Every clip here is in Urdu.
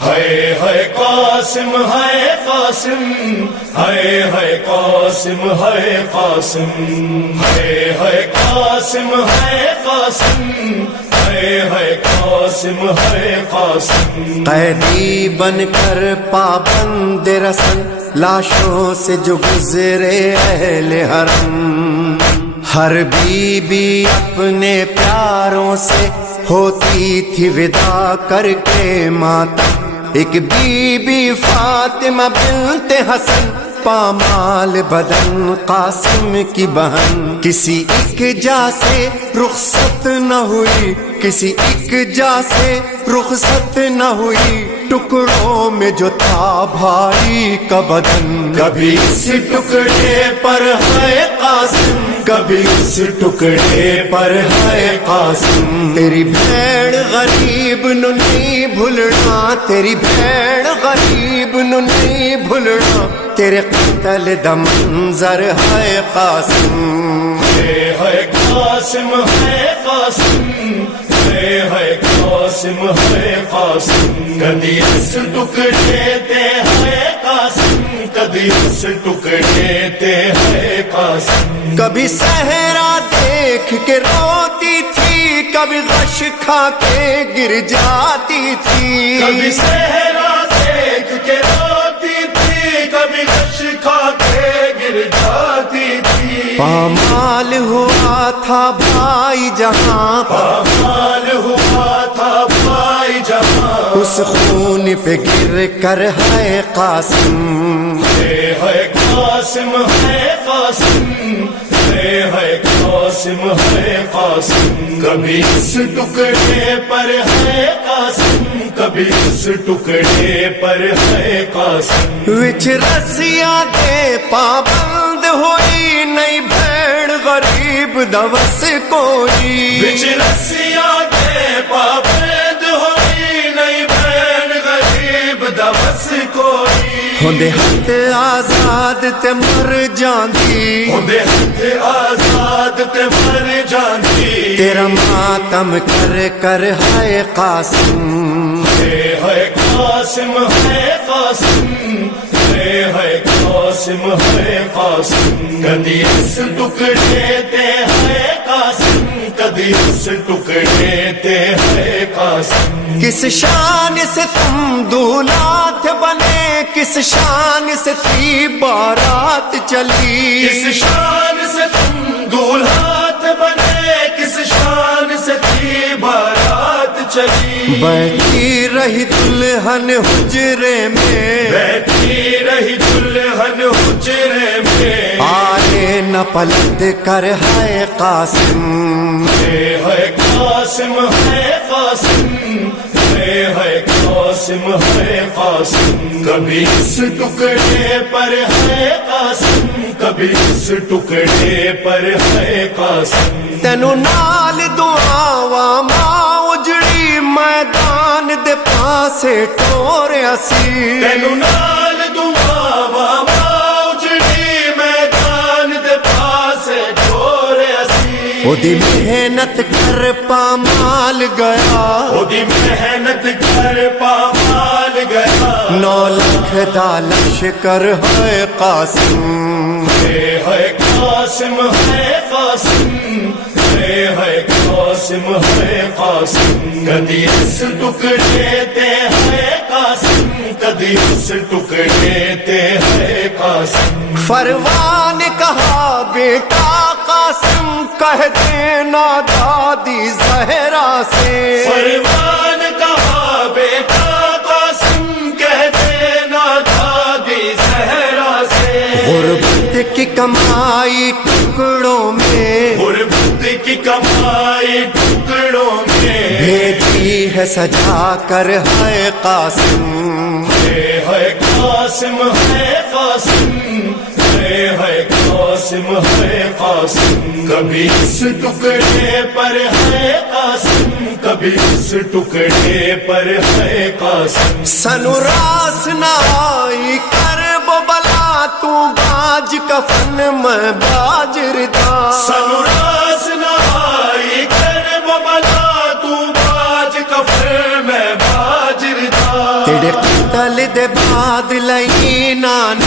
ہے قاسم ہے قاسم ہے قاسم ہے قاسم ہے قاسم ہے قاسم ہے قاسم ہے قاسم قیدی بن کر پابند رسن لاشوں سے جو گزرے اہل حرم، ہر بی بی اپنے پیاروں سے ہوتی تھی ودا کر کے ماتم، ایک بی بی فاطمہ بنت حسن پامال بدن قاسم کی بہن، کسی ایک جا سے رخصت نہ ہوئی، کسی ایک جا سے رخصت نہ ہوئی، ٹکڑوں میں جو تھا بھائی کا بدن، کبھی اس ٹکڑے پر ہے قاسم، کبھی اس ٹکڑے پر ہے قاسم، تیری بھیڑ غریب نو نہیں بھولنا، تیری بھیڑ غریب نو نہیں بھولنا، تیرے قتل دا منظر ہے قاسم، ہے قاسم ہے قاسم ہے قاسم ہے قاسم، کبھی اس ٹکڑے تے ہے قاسم، کبھی اس ٹکڑے تے ہے قاسم، کبھی صحرا دیکھ کے روتی تھی، کبھی غش کھا کے گر جاتی تھی، کبھی صحرا دیکھ کے روتی تھی، کبھی غش کھا کے گر جاتی تھی، پامال ہوا تھا بھائی جہاں، پامال ہوا تھا بھائی جہاں، اس خون پہ گر کر ہے قاسم، ہے قاسم ہے قاسم ہے قاسم ہے قاسم، کبھی اس ٹکڑے پر ہے قاسم، کبھی اس ٹکڑے پر ہے قاسم، وچ رسیاں دے پابند ہوئی نہیں بھیڑ غریب دوس کوئی، وچ رسیاں دے پابند ہوئی نہیں بھیڑ غریب دوس کوئی، ہوندے ہاتھ آزاد تے مر جاندی، ہوندے ہاتھ آزاد تے مر جاندی، تیرا ماتم کر کر ہے قاسم، ہے قاسم ہے قاسم ہے قاسم ہے قاسم، کبھی اس ٹکڑے تے ہے قاسم، کبھی اس ٹکڑے تے ہے قاسم، کس شان سے تم دولات بنے، کس شان سے تھی بارات چلی، کس شان سے تم دولہات بنے، کس شان سے تھی بارات چلی، بیٹھی رہی دلہن حجرے میں، بیٹھی رہی دلہن حجرے میں، آئے نہ پلٹ کر ہے قاسم، ہے قاسم ہے قاسم ہے قاسم ہے قاسم، کبھی اس ٹکڑے پر ہے قاسم، کبھی اس ٹکڑے پر ہے قاسم، تینو نال دعاواں ماں اجڑی میدان دے پاسے ٹوریا سی، تینو نال دعاواں ماں اجڑی میدان دے پاسے ٹوریا سی، او دی محنت کر پامال گیا، او دی محنت کر پامال گیا، 9 لاکھ دا لشکر ہے قاسم، ہے قاسم ہے قاسم ہے قاسم ہے قاسم، کبھی اس ٹکڑے تے ہے قاسم، کبھی اس ٹکڑے تے ہے قاسم، فروان نے کہا بیٹا قاسم کہہ دینا دادی زہرا سے، فروان کہا بیٹا قاسم کہہ دینا دادی زہرا سے، غربت کی کمائی ٹکڑوں میں، غربت کی کمائی ٹکڑوں میں، بھیجی ہے سجا کر ہے قاسم، ہے قاسم ہے قاسم ہے قاسم ہے قاسم، کبھی اس ٹکڑے پر ہے قاسم، کبھی اس ٹکڑے پر ہے قاسم، سنو راس نہ آئی کر بلا تو باج کفن میں باج ردا، سنو راس نہ آئی کر بلا تو باج کفن میں باج ردا، تیرے قتل دے بعد لئینانے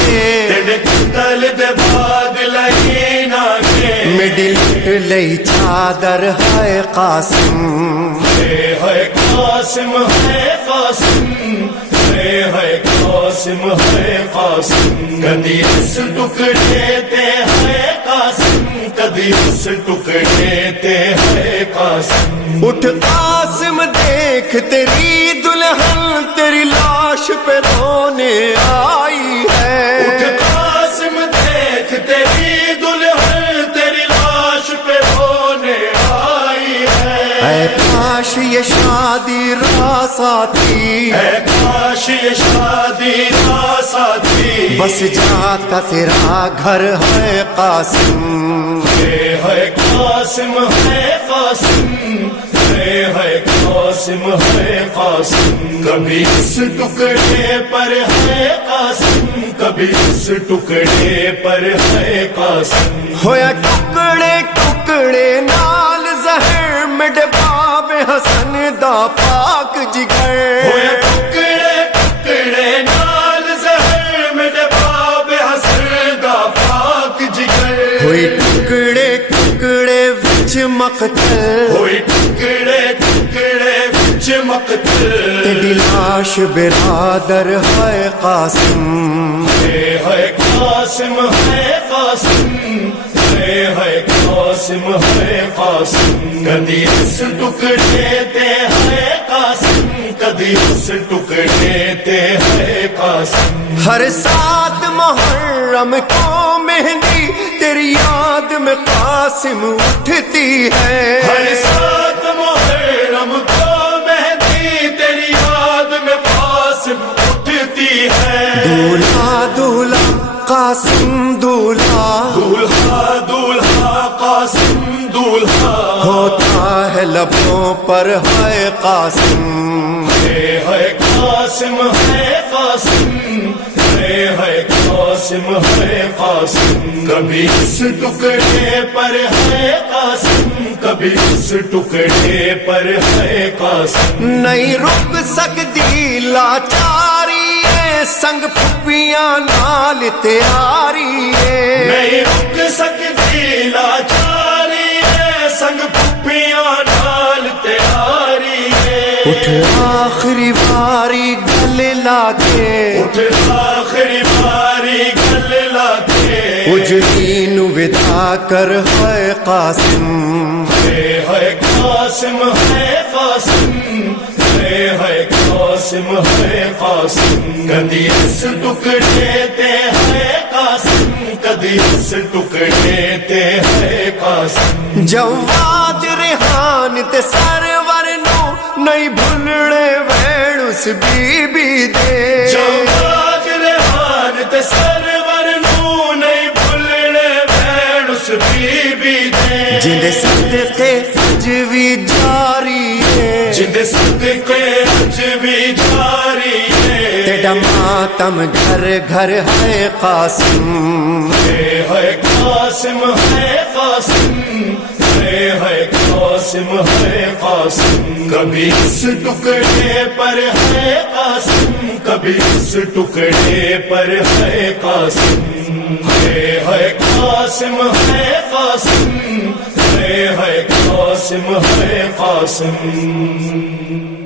تیرے قتل دے بعد لہینانے میڈی لٹ لئی چادر ہے قاسم ہے قاسم ہے قاسم ہے قاسم ہے قاسم کدی اس ٹکڑے تے ہے قاسم کدی اس ٹکڑے تے ہے قاسم اٹھ قاسم دیکھ تیری دلہن تیری لاش پہ رونے آئی ہے اٹھ قاسم دیکھ تیری دلہن تیری لاش پہ رونے آئی ہے اے کاش یہ شادی راس آتی اے کاش یہ شادی راس آتی بس جاتا تیرا گھر ہے قاسم ہے قاسم ہے قاسم ہے قاسم ہے قاسم کبھی اس ٹکڑے پر ہے قاسم کبھی اس ٹکڑے پر ہے قاسم ہویا ٹکڑے ٹکڑے نال زہر میڈے باب حسن دا پاک جگر ہوئے ٹکڑے ٹکڑے نال زہر میرے باب حسن دا پاک جگر ہوئی ٹکڑے ٹکڑے وچ مقتل ہوئی ٹکڑے ٹکڑے وچ مقتل تیری لاش برادر ہے قاسم ہے قاسم ہے قاسم ہے قاسم ہے قاسم کدی اس ٹکڑے تے ہے قاسم کدی اس ٹکڑے تے ہے قاسم ہر سات محرم کو مہندی تیری یاد میں قاسم اٹھتی ہے ہر سات محرم کو مہندی تیری یاد میں قاسم اٹھتی ہے دولہا دولہا قاسم دولہا دولہا دولہا قاسم دولہا ہوتا ہے لبوں پر ہے قاسم ہے قاسم ہے قاسم ہے قاسم ہے قاسم کبھی اس ٹکڑے پر ہے قاسم کبھی اس ٹکڑے پر ہے قاسم نہیں رک سکتی لاچاری ہے سنگ پھپیاں نال تیاری ہے نہیں رک سکتی لاچاری ہے سنگ پھپیاں نال تیاری ہے اٹھ آخری باری گلے لا کے اٹھ آخری باری گل لا کے اجڑی نو ودا کر ہے قاسم ہے قاسم ہے قاسم ہے قاسم ہے قاسم کدی اس ٹکڑے تے ہے قاسم کدی اس ٹکڑے تے ہے قاسم جواد ریحان تے سرور نو نہیں بھولنے وین اس بی بی دے جواد ریحان تے سرور نو نہیں بھولنے وین اس بی بی دے جندے صدقے اج بھی جاری ہے جندے صدقے اج بھی جاری ہے تیرا ماتم گھر گھر ہے قاسم ہے قاسم ہے قاسم ہے قاسم ہے قاسم کبھی اس ٹکڑے پر ہے قاسم کبھی اس ٹکڑے پر ہے قاسم ہے قاسم ہے قاسم ہے قاسم ہے قاسم